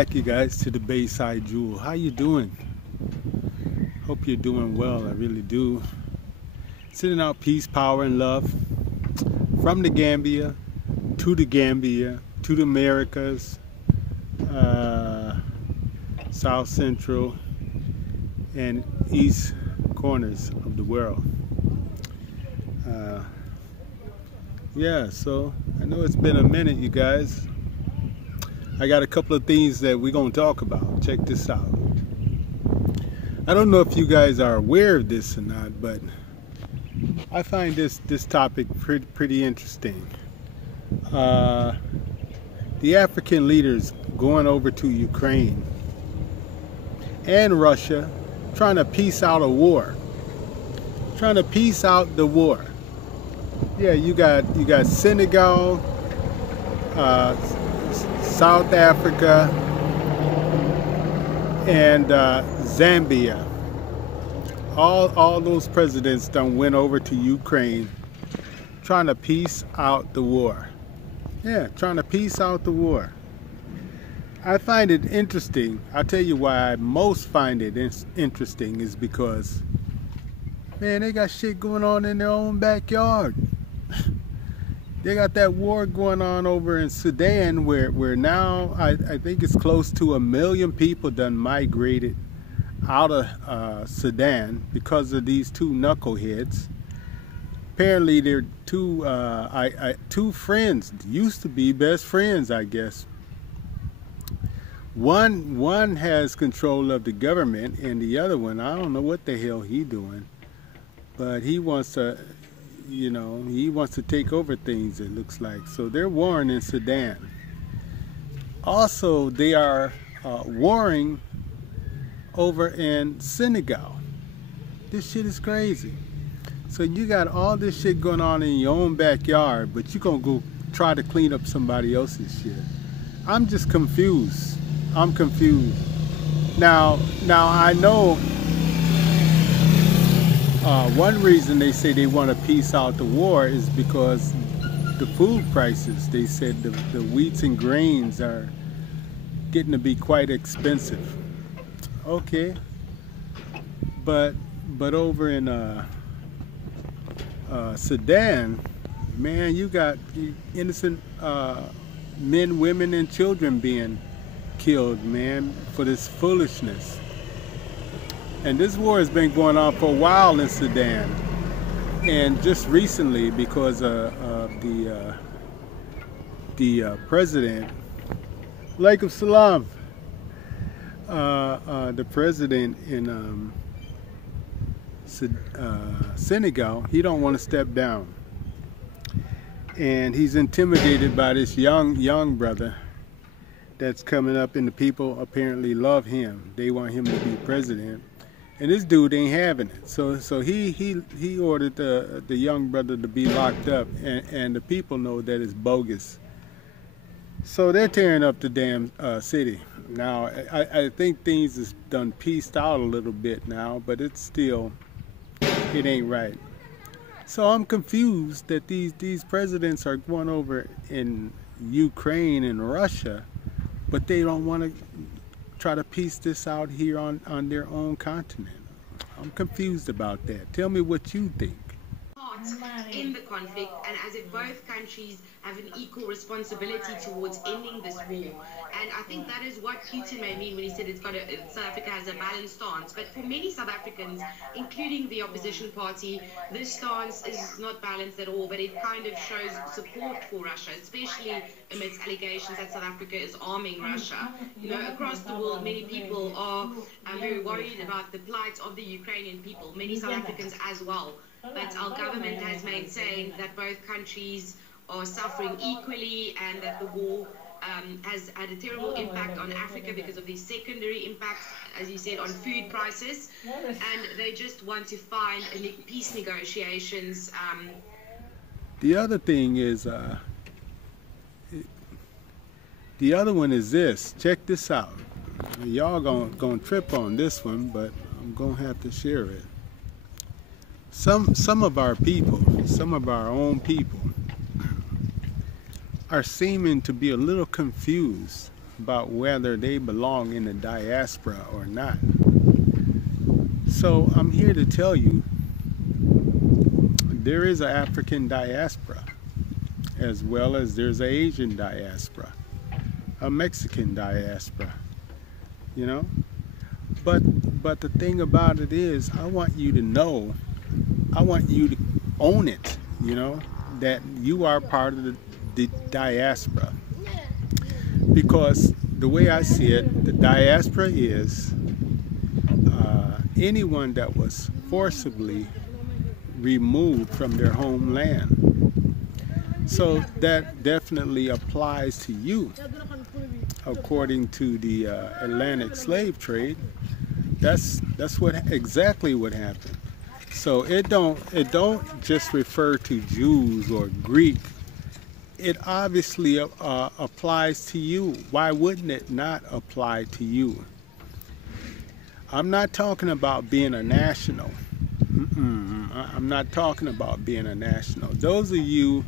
back, you guys, to the Beysidejewel. How you doing? Hope you're doing well. I really do. Sending out peace, power, and love from the Gambia to the Americas, South Central and East corners of the world. Yeah, so I know it's been a minute, you guys. I got a couple of things that we're going to talk about. Check this out. I don't know if you guys are aware of this or not, but I find this topic pretty interesting. The African leaders going over to Ukraine and Russia, trying to peace out a war. Trying to peace out the war. Yeah, you got Senegal, South Africa, and Zambia. All those presidents done went over to Ukraine trying to peace out the war. Yeah, trying to peace out the war. I find it interesting. I'll tell you why I most find it interesting is because, man, they got shit going on in their own backyard. They got that war going on over in Sudan where now I think it's close to 1 million people done migrated out of Sudan because of these two knuckleheads. Apparently they're two friends, used to be best friends, I guess. One has control of the government and the other one, I don't know what the hell he doing, but he wants to, you know, he wants to take over things, it looks like. So they're warring in Sudan. Also, they are warring over in Senegal. This shit is crazy. So you got all this shit going on in your own backyard, but you're gonna go try to clean up somebody else's shit. I'm just confused. I'm confused. Now I know one reason they say they want to peace out the war is because the food prices, they said the wheats and grains are getting to be quite expensive. Okay, but over in Sudan, man, you got innocent men, women, and children being killed, man, for this foolishness. And this war has been going on for a while in Sudan, and just recently, because of the president, Alaikum Salam, the president in Senegal, he don't want to step down, and he's intimidated by this young brother that's coming up, and the people apparently love him. They want him to be president. And this dude ain't having it. So he ordered the young brother to be locked up, and the people know that it's bogus. So they're tearing up the damn city. Now, I think things is done pieced out a little bit now, but it's still, it ain't right. So I'm confused that these presidents are going over in Ukraine and Russia, but they don't want to try to piece this out here on their own continent. I'm confused about that. Tell me what you think. In the conflict, and as if both countries have an equal responsibility towards ending this war. And I think that is what Putin may mean when he said South Africa has a balanced stance. But for many South Africans, including the opposition party, this stance is not balanced at all, but it kind of shows support for Russia, especially amidst allegations that South Africa is arming Russia. You know, across the world, many people are very worried about the plight of the Ukrainian people, many South Africans as well. But our government has maintained that both countries are suffering equally, and that the war has had a terrible impact on Africa because of the secondary impacts, as you said, on food prices. And they just want to find peace negotiations. The other thing is, the other one is this. Check this out. Y'all gonna trip on this one, but I'm gonna have to share it. Some of our people, some of our own people, are seeming to be a little confused about whether they belong in the diaspora or not. So I'm here to tell you there is an African diaspora, as well as there's an Asian diaspora, a Mexican diaspora, you know. But the thing about it is, I want you to know, I want you to own it, you know, that you are part of the diaspora. Because the way I see it, the diaspora is anyone that was forcibly removed from their homeland. So that definitely applies to you. According to the Atlantic slave trade, that's exactly what happened. So it don't just refer to Jews or Greek. It obviously applies to you. Why wouldn't it not apply to you? I'm not talking about being a national. I'm not talking about being a national. Those of you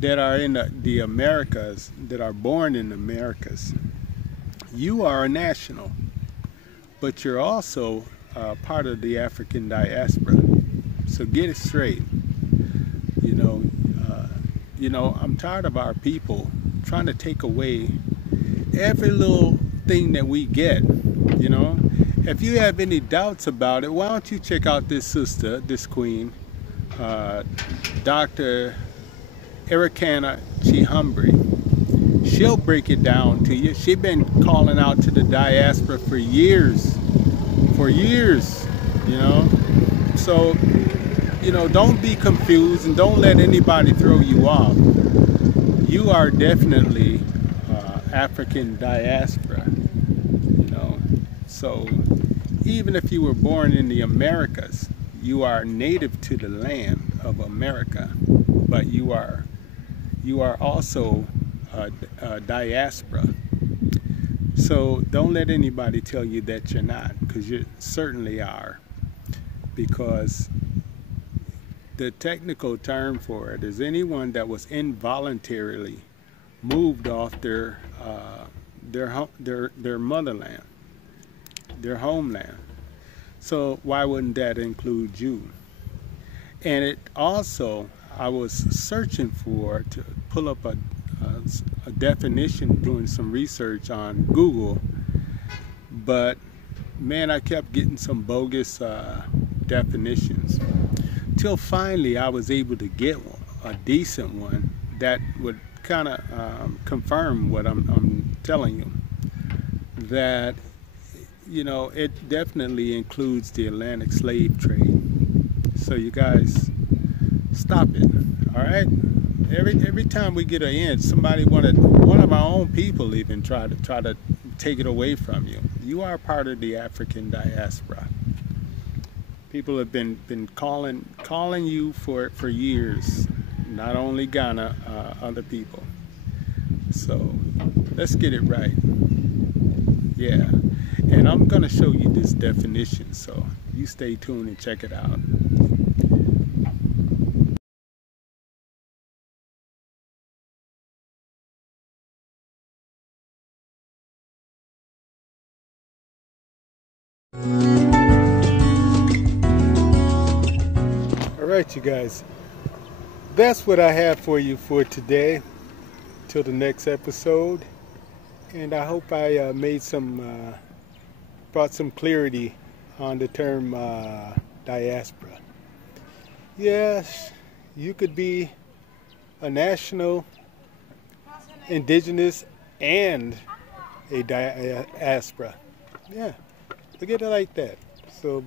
that are in the Americas, that are born in the Americas, you are a national, but you're also part of the African diaspora. So get it straight. You know, I'm tired of our people trying to take away every little thing that we get. You know, if you have any doubts about it, why don't you check out this sister, this queen, Dr. Ericana Chihumbre. She'll break it down to you. She's been calling out to the diaspora for years, you know. So, you know, don't be confused and don't let anybody throw you off. You are definitely African diaspora, you know. So even if you were born in the Americas, you are native to the land of America, but you are also a diaspora. So don't let anybody tell you that you're not, because you certainly are. Because the technical term for it is anyone that was involuntarily moved off their motherland, their homeland. So why wouldn't that include you? And it also, I was searching to pull up a definition, doing some research on Google, but man, I kept getting some bogus definitions, till finally I was able to get a decent one that would kind of confirm what I'm telling you, that, you know, it definitely includes the Atlantic slave trade. So you guys, stop it, all right? Every time we get an end, one of our own people even try to take it away from you. You are part of the African diaspora. People have been calling you for years. Not only Ghana, other people. So let's get it right. Yeah, and I'm gonna show you this definition. So you stay tuned and check it out. Alright, you guys, that's what I have for you for today, till the next episode. And I hope I brought some clarity on the term diaspora. Yes, you could be a national, indigenous, and a diaspora. Yeah, look at it like that. So,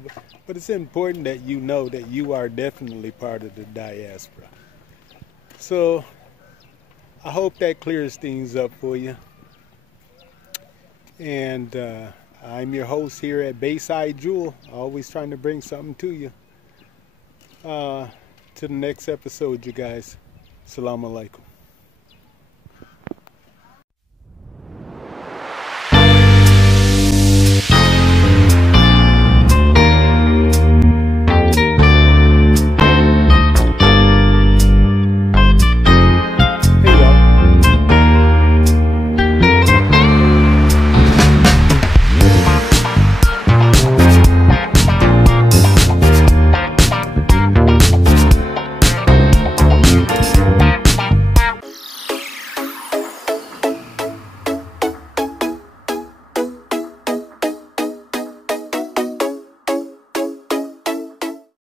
but it's important that you know that you are definitely part of the diaspora. So I hope that clears things up for you. And I'm your host here at Beysidejewel, always trying to bring something to you. To the next episode, you guys. Assalamu alaikum.